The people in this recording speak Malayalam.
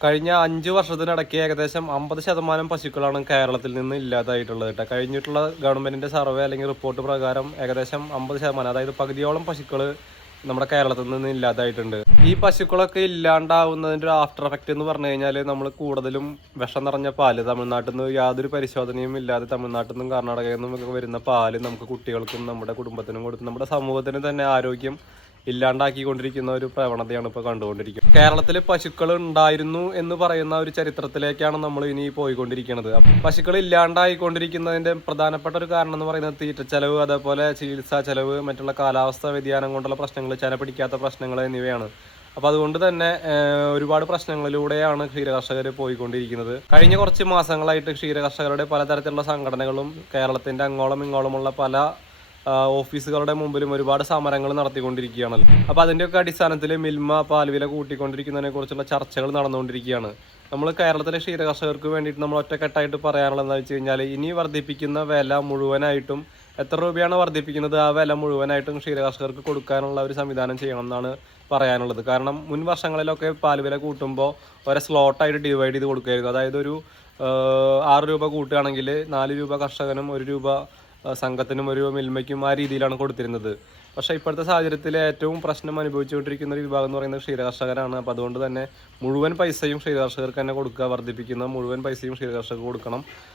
കഴിഞ്ഞ അഞ്ച് വർഷത്തിനിടയ്ക്ക് ഏകദേശം അമ്പത് ശതമാനം പശുക്കളാണ് കേരളത്തിൽ നിന്ന് ഇല്ലാതായിട്ടുള്ളത് കേട്ടോ. കഴിഞ്ഞിട്ടുള്ള ഗവൺമെന്റിന്റെ സർവേ അല്ലെങ്കിൽ റിപ്പോർട്ട് പ്രകാരം ഏകദേശം അമ്പത് ശതമാനം അതായത് പകുതിയോളം പശുക്കൾ നമ്മുടെ കേരളത്തിൽ നിന്ന് ഇല്ലാതായിട്ടുണ്ട്. ഈ പശുക്കളൊക്കെ ഇല്ലാണ്ടാവുന്നതിന്റെ ഒരു ആഫ്റ്റർ എഫക്റ്റ് എന്ന് പറഞ്ഞു കഴിഞ്ഞാൽ നമ്മൾ കൂടുതലും വിഷം നിറഞ്ഞ പാൽ തമിഴ്നാട്ടിൽ നിന്ന് യാതൊരു പരിശോധനയും ഇല്ലാതെ തമിഴ്നാട്ടിൽ നിന്നും കർണാടകയിൽ നിന്നും വരുന്ന പാൽ നമുക്ക് കുട്ടികൾക്കും നമ്മുടെ കുടുംബത്തിനും കൊടുത്ത് നമ്മുടെ സമൂഹത്തിന് തന്നെ ആരോഗ്യം ഇല്ലാണ്ടാക്കിക്കൊണ്ടിരിക്കുന്ന ഒരു പ്രവണതയാണ് ഇപ്പോൾ കണ്ടുകൊണ്ടിരിക്കുന്നത്. കേരളത്തിൽ പശുക്കൾ ഉണ്ടായിരുന്നു എന്ന് പറയുന്ന ഒരു ചരിത്രത്തിലേക്കാണ് നമ്മൾ ഇനി പോയിക്കൊണ്ടിരിക്കുന്നത്. പശുക്കൾ ഇല്ലാണ്ടായിക്കൊണ്ടിരിക്കുന്നതിന്റെ പ്രധാനപ്പെട്ട ഒരു കാരണം എന്ന് പറയുന്നത് തീറ്റ ചെലവ് അതേപോലെ ചികിത്സാ ചെലവ് മറ്റുള്ള കാലാവസ്ഥ വ്യതിയാനം കൊണ്ടുള്ള പ്രശ്നങ്ങൾ ചെന പിടിക്കാത്ത പ്രശ്നങ്ങൾ എന്നിവയാണ്. അപ്പൊ അതുകൊണ്ട് തന്നെ ഒരുപാട് പ്രശ്നങ്ങളിലൂടെയാണ് ക്ഷീരകർഷകർ പോയിക്കൊണ്ടിരിക്കുന്നത്. കഴിഞ്ഞ കുറച്ച് മാസങ്ങളായിട്ട് ക്ഷീരകർഷകരുടെ പലതരത്തിലുള്ള സംഘടനകളും കേരളത്തിന്റെ അങ്ങോളം ഇങ്ങോളമുള്ള പല ഓഫീസുകളുടെ മുമ്പിലും ഒരുപാട് സമരങ്ങൾ നടത്തിക്കൊണ്ടിരിക്കുകയാണല്ലോ. അപ്പോൾ ഒക്കെ അടിസ്ഥാനത്തിൽ മിൽമ പാൽവില കൂട്ടിക്കൊണ്ടിരിക്കുന്നതിനെ കുറിച്ചുള്ള ചർച്ചകൾ നടന്നുകൊണ്ടിരിക്കുകയാണ്. നമ്മൾ കേരളത്തിലെ ക്ഷീരകർഷകർക്ക് വേണ്ടിയിട്ട് നമ്മൾ ഒറ്റക്കെട്ടായിട്ട് പറയാനുള്ളത് എന്താ വെച്ച് കഴിഞ്ഞാൽ ഇനി വർദ്ധിപ്പിക്കുന്ന വില മുഴുവനായിട്ടും എത്ര രൂപയാണ് വർദ്ധിപ്പിക്കുന്നത് ആ വില മുഴുവനായിട്ടും ക്ഷീരകർഷകർക്ക് കൊടുക്കാനുള്ള ഒരു സംവിധാനം ചെയ്യണം എന്നാണ് പറയാനുള്ളത്. കാരണം മുൻ വർഷങ്ങളിലൊക്കെ പാൽവില കൂട്ടുമ്പോൾ ഒരേ സ്ലോട്ടായിട്ട് ഡിവൈഡ് ചെയ്ത് കൊടുക്കുമായിരുന്നു അതായത് ഒരു ആറ് രൂപ കൂട്ടുകയാണെങ്കിൽ നാല് രൂപ കർഷകനും ഒരു രൂപ സംഘത്തിനും ഒരു മിൽമയ്ക്കും ആ രീതിയിലാണ് കൊടുത്തിരുന്നത്. പക്ഷേ ഇപ്പോഴത്തെ സാഹചര്യത്തിൽ ഏറ്റവും പ്രശ്നം അനുഭവിച്ചുകൊണ്ടിരിക്കുന്ന ഒരു വിഭാഗം എന്ന് പറയുന്നത് ക്ഷീരകർഷകരാണ്. അപ്പോൾ അതുകൊണ്ട് തന്നെ മുഴുവൻ പൈസയും ക്ഷീരകർഷകർക്ക് തന്നെ കൊടുക്കുക വർദ്ധിപ്പിക്കുന്ന മുഴുവൻ പൈസയും ക്ഷീരകർഷകർക്ക് കൊടുക്കണം.